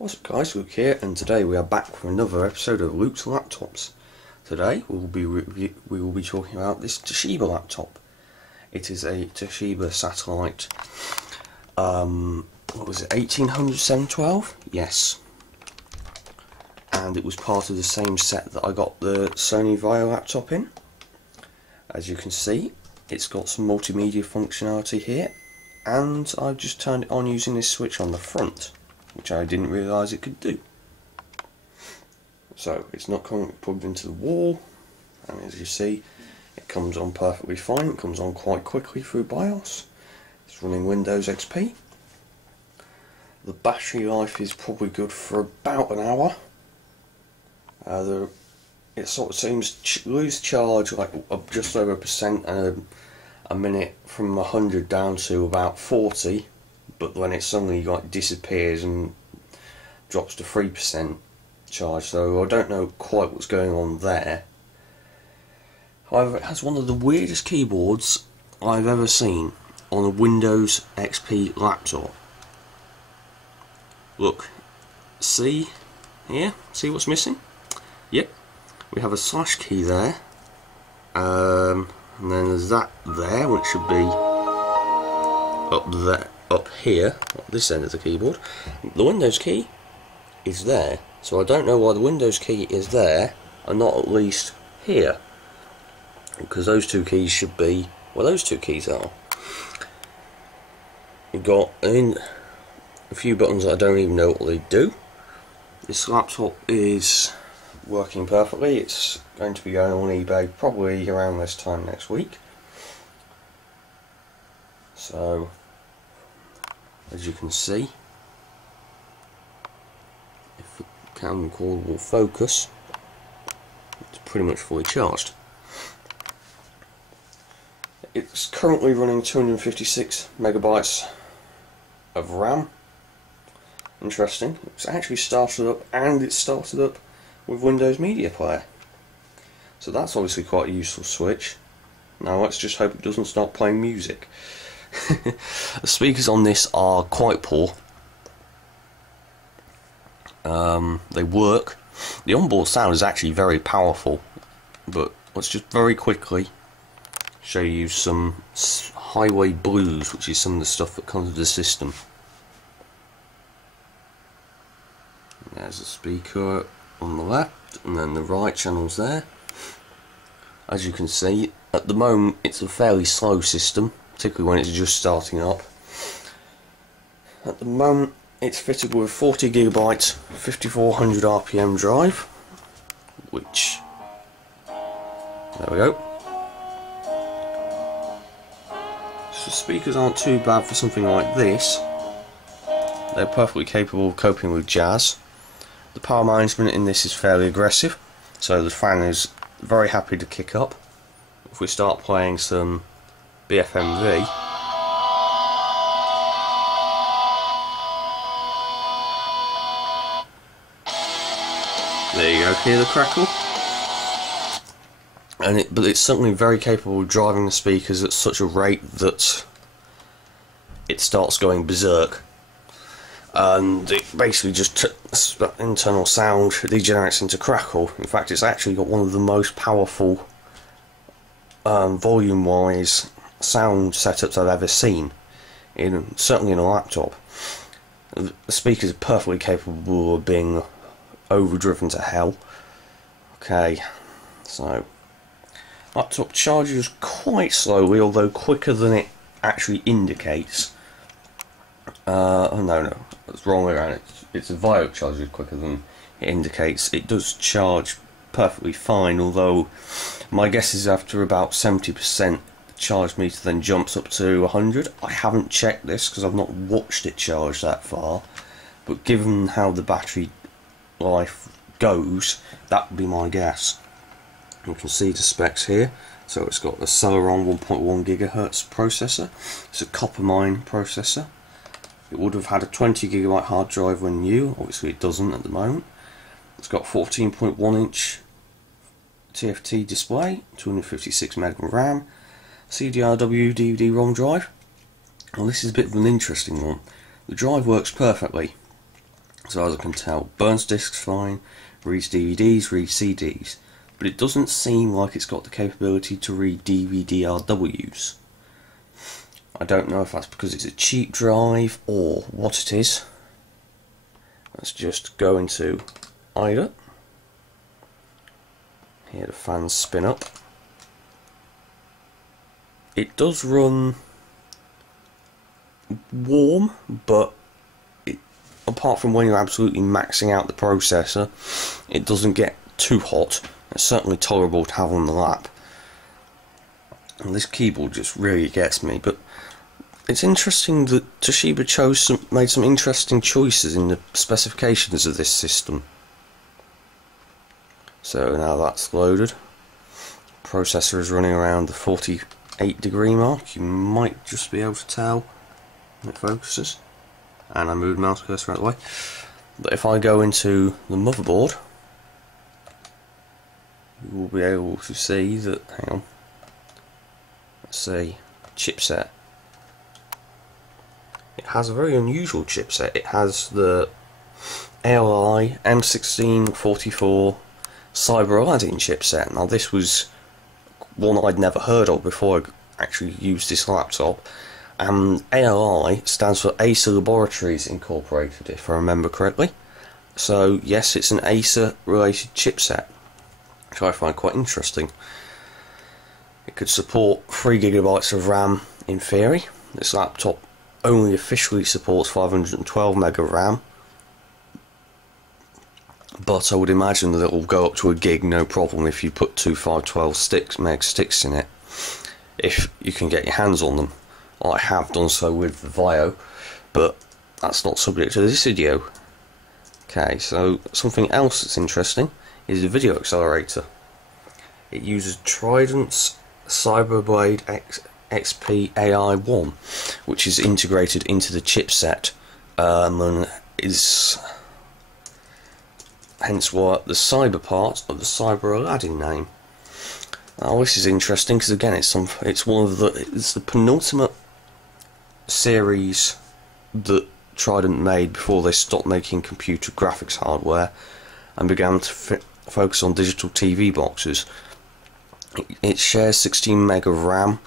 What's up guys, Luke here, and today we are back for another episode of Luke's Laptops. Today we will be talking about this Toshiba laptop. It is a Toshiba Satellite, what was it, 1800 712? Yes. And it was part of the same set that I got the Sony Vaio laptop in. As you can see, it's got some multimedia functionality here, and I've just turned it on using this switch on the front, which I didn't realise it could do. So it's not currently plugged into the wall, and as you see, it comes on perfectly fine. It comes on quite quickly through BIOS. It's running Windows XP. The battery life is probably good for about an hour. It sort of seems to lose charge like just over 1% a minute, from 100 down to about 40. But when it suddenly disappears and drops to 3% charge, so I don't know quite what's going on there. However, it has one of the weirdest keyboards I've ever seen on a Windows XP laptop. Look, see here? See what's missing? Yep, we have a slash key there, and then there's that there, which should be up there. Up here, at this end of the keyboard. The Windows key is there, so I don't know why the Windows key is there and not at least here, because those two keys should be where those two keys are. You've got a few buttons that I don't even know what they do. This laptop is working perfectly. It's going to be going on eBay probably around this time next week. So, as you can see, if the camera cord will focus, it's pretty much fully charged. It's currently running 256 megabytes of RAM. Interesting. It's actually started up, and it started up with Windows Media Player. So that's obviously quite a useful switch. Now let's just hope it doesn't start playing music. The speakers on this are quite poor. They work. The onboard sound is actually very powerful, but let's just very quickly show you some highway blues, which is some of the stuff that comes with the system. There's a speaker on the left, and then the right channel's there. As you can see, at the moment it's a fairly slow system, particularly when it's just starting up. At the moment it's fitted with a 40GB 5400 RPM drive, which, there we go. So the speakers aren't too bad for something like this. They're perfectly capable of coping with jazz. The power management in this is fairly aggressive, so the fan is very happy to kick up. If we start playing some BFMV, there you go, hear the crackle? But it's certainly very capable of driving the speakers at such a rate that it starts going berserk. And it basically just internal sound degenerates into crackle. In fact, it's actually got one of the most powerful volume-wise sound setups I've ever seen, certainly in a laptop. The speakers are perfectly capable of being overdriven to hell. Okay, so laptop charges quite slowly, although quicker than it actually indicates. Oh no, that's wrong way around. It's a Vaio charges quicker than it indicates. It does charge perfectly fine, although my guess is after about 70% the charge meter then jumps up to 100. I haven't checked this because I've not watched it charge that far, but given how the battery life goes, that would be my guess. You can see the specs here. So it's got a Celeron 1.1 GHz processor. It's a Coppermine processor. It would have had a 20GB hard drive when new, obviously it doesn't at the moment. It's got 14.1 inch TFT display, 256 meg of RAM, CDRW DVD-ROM drive. Well, this is a bit of an interesting one. The drive works perfectly. as far as I can tell. Burns discs fine, reads DVDs, reads CDs, but it doesn't seem like it's got the capability to read DVD-RWs. I don't know if that's because it's a cheap drive or what it is. Let's just go into idle. Here the fans spin up. It does run warm, but apart from when you're absolutely maxing out the processor, it doesn't get too hot. It's certainly tolerable to have on the lap. And this keyboard just really gets me, but it's interesting that Toshiba made some interesting choices in the specifications of this system. So now that's loaded. Processor is running around the 48-degree mark. You might just be able to tell when it focuses. And I moved the mouse cursor out of the way. But if I go into the motherboard, you will be able to see that, hang on, let's see, chipset. It has a very unusual chipset. It has the ALi M1644 CyberALADDiN chipset. Now this was one I'd never heard of before I actually used this laptop. And ALi stands for Acer Laboratories Incorporated, if I remember correctly. So yes, it's an Acer related chipset, which I find quite interesting. It could support 3 GB of RAM in theory. This laptop only officially supports 512 meg of RAM, but I would imagine that it will go up to a gig no problem if you put two 512 meg sticks in it, if you can get your hands on them. I have done so with the Vio, but that's not subject to this video. Okay, so something else that's interesting is the video accelerator. It uses Trident Cyberblade XP AI1, which is integrated into the chipset, and is hence what the cyber part of the CyberALADDiN name. Now this is interesting because again it's the penultimate series that Trident made before they stopped making computer graphics hardware and began to focus on digital TV boxes. It shares 16 meg of RAM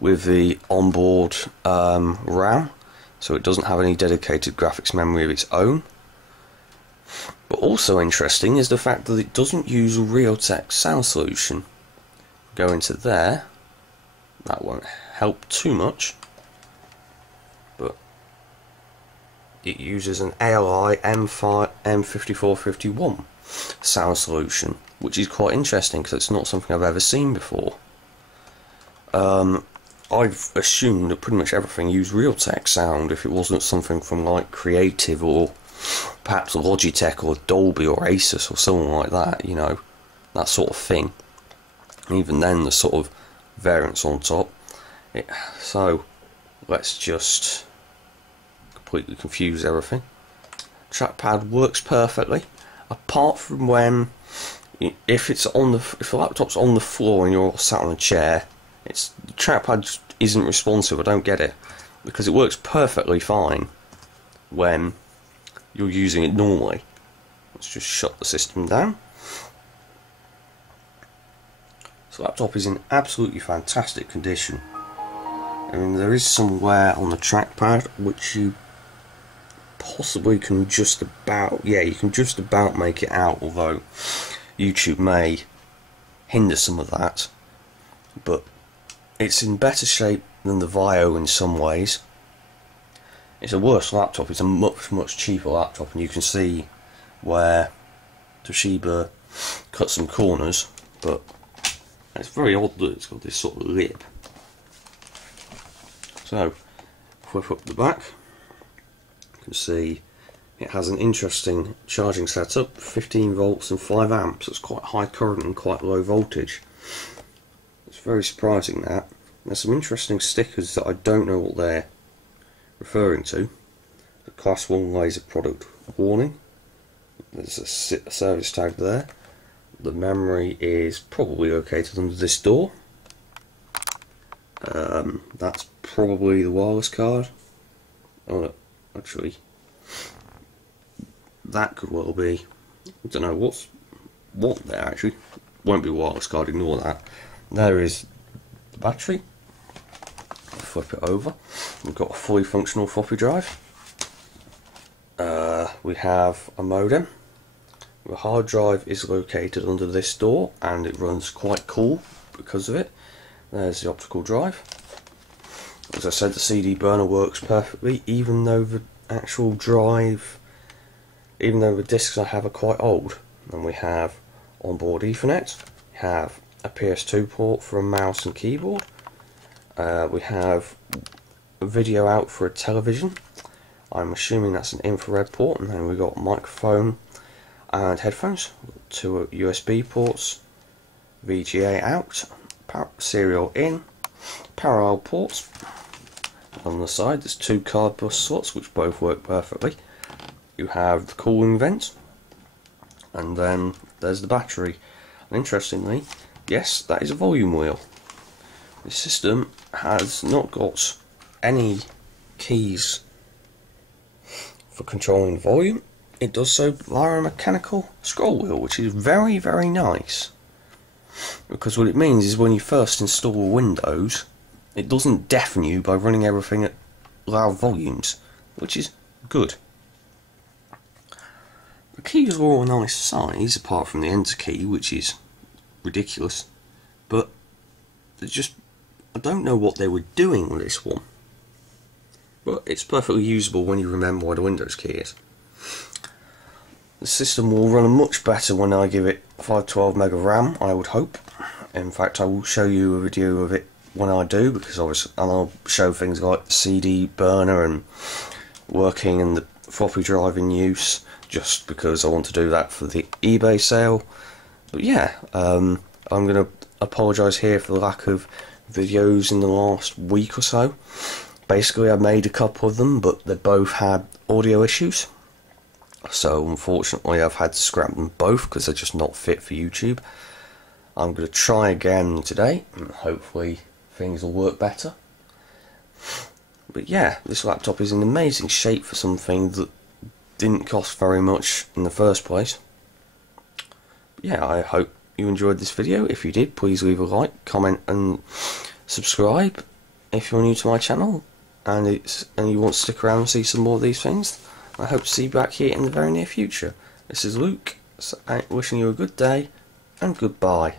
with the onboard RAM, so it doesn't have any dedicated graphics memory of its own. But also interesting is the fact that it doesn't use a Realtek sound solution. Go into there, that won't help too much, but it uses an ALi M5451 sound solution, which is quite interesting because it's not something I've ever seen before. I've assumed that pretty much everything used Realtek sound if it wasn't something from like Creative or perhaps Logitech or Dolby or Asus or something like that, you know, that sort of thing. Even then, the sort of variants on top. So let's just completely confuse everything. Trackpad works perfectly, apart from when if the laptop's on the floor and you're sat on a chair. The trackpad just isn't responsive. I don't get it, because it works perfectly fine when you're using it normally. Let's just shut the system down. The laptop is in absolutely fantastic condition. I mean, there is some wear on the trackpad which you possibly can just about, you can just about make it out, although YouTube may hinder some of that. But it's in better shape than the Vio in some ways. It's a worse laptop, it's a much cheaper laptop, and you can see where Toshiba cut some corners, but it's very odd that it's got this sort of lip. So, flip up the back, you can see it has an interesting charging setup, 15 volts and 5 amps. It's quite high current and quite low voltage. It's very surprising that. There's some interesting stickers that I don't know what they're referring to. The Class 1 laser product warning. There's a service tag there. The memory is probably located under this door. That's probably the wireless card. Oh no, actually, that could well be, I don't know what there actually, won't be wireless card, ignore that. There is the battery, flip it over, we've got a fully functional floppy drive, we have a modem, the hard drive is located under this door and it runs quite cool because of it. There's the optical drive. As I said, the CD burner works perfectly, even though the actual drive, even though the discs I have are quite old. And we have onboard Ethernet, we have a PS2 port for a mouse and keyboard, we have a video out for a television, I'm assuming that's an infrared port, and then we've got a microphone and headphones, 2 USB ports, VGA out, serial in, parallel ports. On the side there's 2 card bus slots which both work perfectly. You have the cooling vent, and then there's the battery. And interestingly, yes, that is a volume wheel. The system has not got any keys for controlling volume. It does so via a mechanical scroll wheel, which is very, very nice. Because what it means is when you first install Windows, it doesn't deafen you by running everything at loud volumes, which is good. The keys are all a nice size, apart from the enter key, which is ridiculous. But they're just, I don't know what they were doing with this one. But it's perfectly usable when you remember where the Windows key is. The system will run much better when I give it 512 meg of RAM, I would hope. In fact, I will show you a video of it when I do, because obviously, and I'll show things like the CD burner and working and the floppy drive in use, just because I want to do that for the eBay sale. But yeah, I'm going to apologise here for the lack of videos in the last week or so. Basically, I made a couple of them, but they both had audio issues. So unfortunately I've had to scrap them both because they're just not fit for YouTube. I'm going to try again today and hopefully things will work better. But yeah, this laptop is in amazing shape for something that didn't cost very much in the first place. But yeah, I hope you enjoyed this video. If you did, please leave a like, comment and subscribe if you're new to my channel and you want to stick around and see some more of these things. I hope to see you back here in the very near future. This is Luke, wishing you a good day, and goodbye.